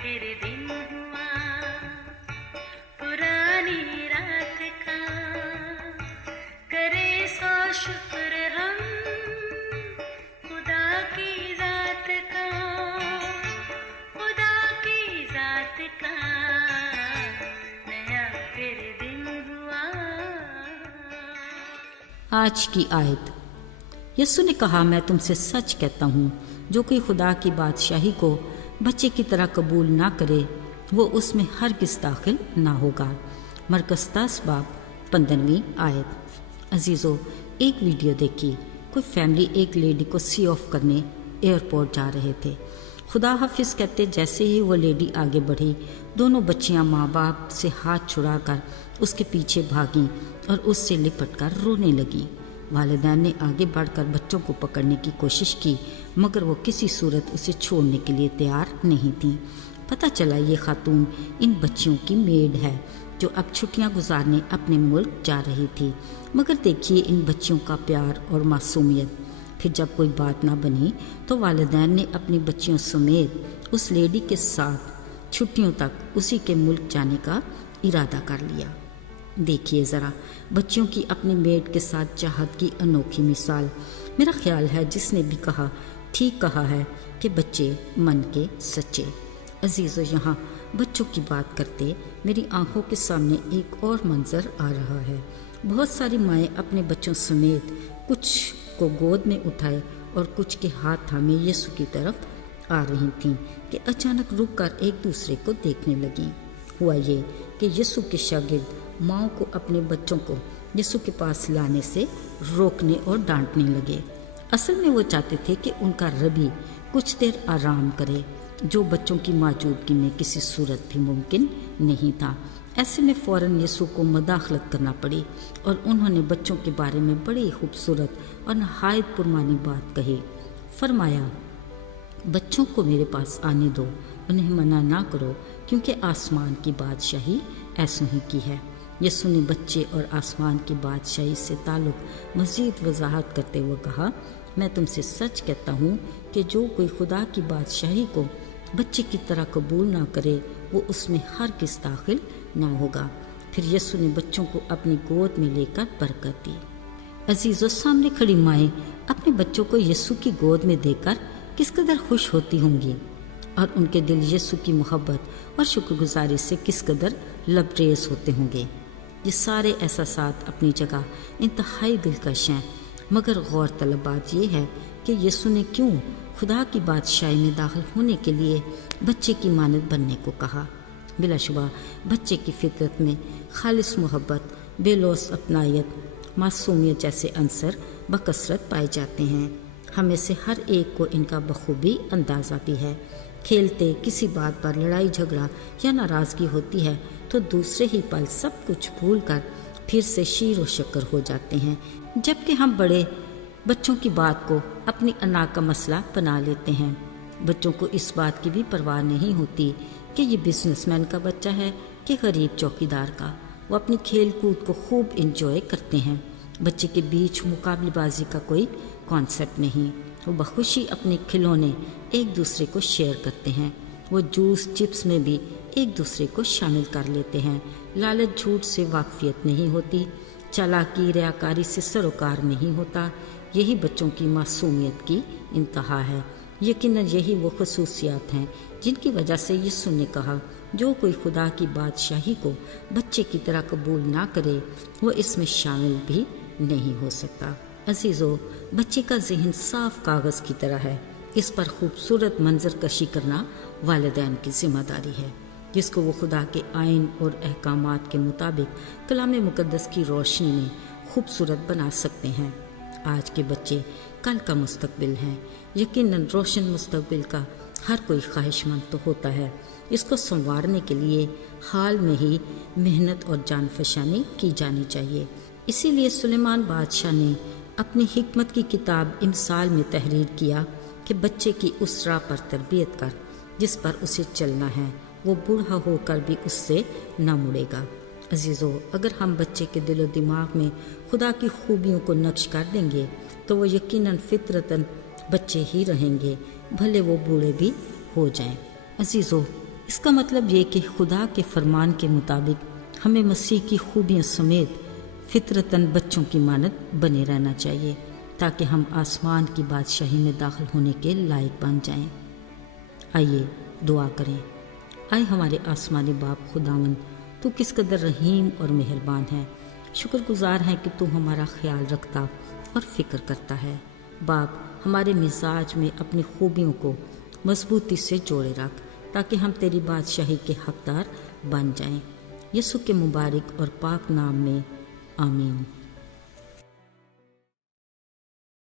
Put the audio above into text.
फिर दिन हुआ पुरानी रात का, करे सो शुक्र हम खुदा की जात का, खुदा की जात का, नया फिर दिन हुआ। आज की आयत। यीशु ने कहा, मैं तुमसे सच कहता हूँ, जो कोई खुदा की बादशाही को बच्चे की तरह कबूल ना करे, वो उसमें हरगिज़ दाखिल ना होगा। मरकस 10 बाब 15वीं आयत। अजीज़ों, एक वीडियो देखी, कोई फैमिली एक लेडी को सी ऑफ करने एयरपोर्ट जा रहे थे। खुदा हाफिज़ कहते जैसे ही वो लेडी आगे बढ़ी, दोनों बच्चियां माँ बाप से हाथ छुड़ाकर उसके पीछे भागीं और उससे लिपट कर रोने लगीं। वालिदैन ने आगे बढ़कर बच्चों को पकड़ने की कोशिश की, मगर वो किसी सूरत उसे छोड़ने के लिए तैयार नहीं थी। पता चला ये खातून इन बच्चियों की मेड है, जो अब छुट्टियां गुजारने अपने मुल्क जा रही थी। मगर देखिए इन बच्चियों का प्यार और मासूमियत। फिर जब कोई बात ना बनी तो वालिदैन ने अपनी बच्चियों समेत उस लेडी के साथ छुट्टियों तक उसी के मुल्क जाने का इरादा कर लिया। देखिए ज़रा बच्चियों की अपनी मेड के साथ चाहत की अनोखी मिसाल। मेरा ख्याल है जिसने भी कहा ठीक कहा है कि बच्चे मन के सच्चे। अजीज़ों, यहाँ बच्चों की बात करते मेरी आंखों के सामने एक और मंजर आ रहा है। बहुत सारी माएँ अपने बच्चों समेत कुछ को गोद में उठाए और कुछ के हाथ थामे यीशु की तरफ आ रही थीं कि अचानक रुक कर एक दूसरे को देखने लगीं। हुआ ये कि यीशु के शागिर्द माँओं को अपने बच्चों को यीशु के पास लाने से रोकने और डांटने लगे। असल में वो चाहते थे कि उनका रबी कुछ देर आराम करे, जो बच्चों की मौजूदगी में किसी सूरत भी मुमकिन नहीं था। ऐसे में फ़ौरन यीशु को मदाखलत करना पड़ी और उन्होंने बच्चों के बारे में बड़ी खूबसूरत और नहायत पुरमानी बात कही। फरमाया, बच्चों को मेरे पास आने दो, उन्हें मना ना करो, क्योंकि आसमान की बादशाही ऐसों ही की है। यीशु ने बच्चे और आसमान की बादशाही से ताल्लुक़ मज़ीद वजाहत करते हुए कहा, मैं तुमसे सच कहता हूँ कि जो कोई खुदा की बादशाही को बच्चे की तरह कबूल ना करे, वो उसमें हरगिज़ दाखिल ना होगा। फिर यीशु ने बच्चों को अपनी गोद में लेकर बरकत दी। अजीज़ों, सामने खड़ी माएँ अपने बच्चों को यीशु की गोद में देकर किस कदर खुश होती होंगी और उनके दिल यीशु की मोहब्बत और शुक्रगुजारी से किस कदर लबरेज होते होंगे। ये सारे एहसासात अपनी जगह इंतहाई दिलकश हैं, मगर गौर तलब बात यह है कि यीशु ने क्यों खुदा की बादशाही में दाखिल होने के लिए बच्चे की मानद बनने को कहा। बिलाशुबा बच्चे की फितरत में खालिस मोहब्बत, बेलौस अपनायत, मासूमियत जैसे अंसर बकसरत पाए जाते हैं। हमें से हर एक को इनका बखूबी अंदाज़ा भी है। खेलते किसी बात पर लड़ाई झगड़ा या नाराज़गी होती है तो दूसरे ही पल सब कुछ भूलकर फिर से शीर व शक्कर हो जाते हैं, जबकि हम बड़े बच्चों की बात को अपनी अना का मसला बना लेते हैं। बच्चों को इस बात की भी परवाह नहीं होती कि ये बिजनेसमैन का बच्चा है कि गरीब चौकीदार का। वो अपनी खेल कूद को खूब इंजॉय करते हैं। बच्चे के बीच मुकाबलेबाजी का कोई कॉन्सेप्ट नहीं। वो बखुशी अपने खिलौने एक दूसरे को शेयर करते हैं। वो जूस चिप्स में भी एक दूसरे को शामिल कर लेते हैं। लालच झूठ से वाकफियत नहीं होती, चालाकी रियाकारी से सरोकार नहीं होता। यही बच्चों की मासूमियत की इंतहा है। यकीनन यही वो खसूसियात हैं जिनकी वजह से यीशु ने कहा, जो कोई खुदा की बादशाही को बच्चे की तरह कबूल ना करे, वो इसमें शामिल भी नहीं हो सकता। अजीज़ों, बच्चे का जहन साफ कागज़ की तरह है। इस पर खूबसूरत मंजर कशी करना वालिदैन की जिम्मेदारी है, जिसको वो खुदा के आइन और अहकामात के मुताबिक कलाम मुकद्दस की रोशनी में खूबसूरत बना सकते हैं। आज के बच्चे कल का मुस्तकबिल हैं। यकीनन रोशन मुस्तकबिल का हर कोई ख्वाहिशमंद तो होता है। इसको संवारने के लिए हाल में ही मेहनत और जान फशानी की जानी चाहिए। इसीलिए सुलेमान बादशाह ने अपनी हिकमत की किताब इमसाल में तहरीर किया कि बच्चे की उस राह पर तरबियत कर जिस पर उसे चलना है, वो बूढ़ा होकर भी उससे न मुड़ेगा। अजीज़ों, अगर हम बच्चे के दिलो दिमाग में खुदा की खूबियों को नक्श कर देंगे तो वो यकीनन फितरतन बच्चे ही रहेंगे, भले वो बूढ़े भी हो जाएं। अजीज़ों, اس کا مطلب یہ کہ خدا کے فرمان کے مطابق ہمیں مسیح کی خوبیوں سمیت فطرتاً بچوں کی مانند بنے رہنا چاہیے تاکہ ہم آسمان کی بادشاہی میں داخل ہونے کے لائق بن جائیں۔ آئیے دعا کریں۔ اے ہمارے آسمانی باپ خداوند، تو کس قدر رحیم اور مہربان ہے۔ شکر گزار ہیں کہ تو ہمارا خیال رکھتا اور فکر کرتا ہے۔ باپ، ہمارے مزاج میں اپنی خوبیوں کو مضبوطی سے جوڑے رکھ تاکہ ہم تیری بادشاہی کے حقدار بن جائیں۔ یسوع کے مبارک اور پاک نام میں آمین۔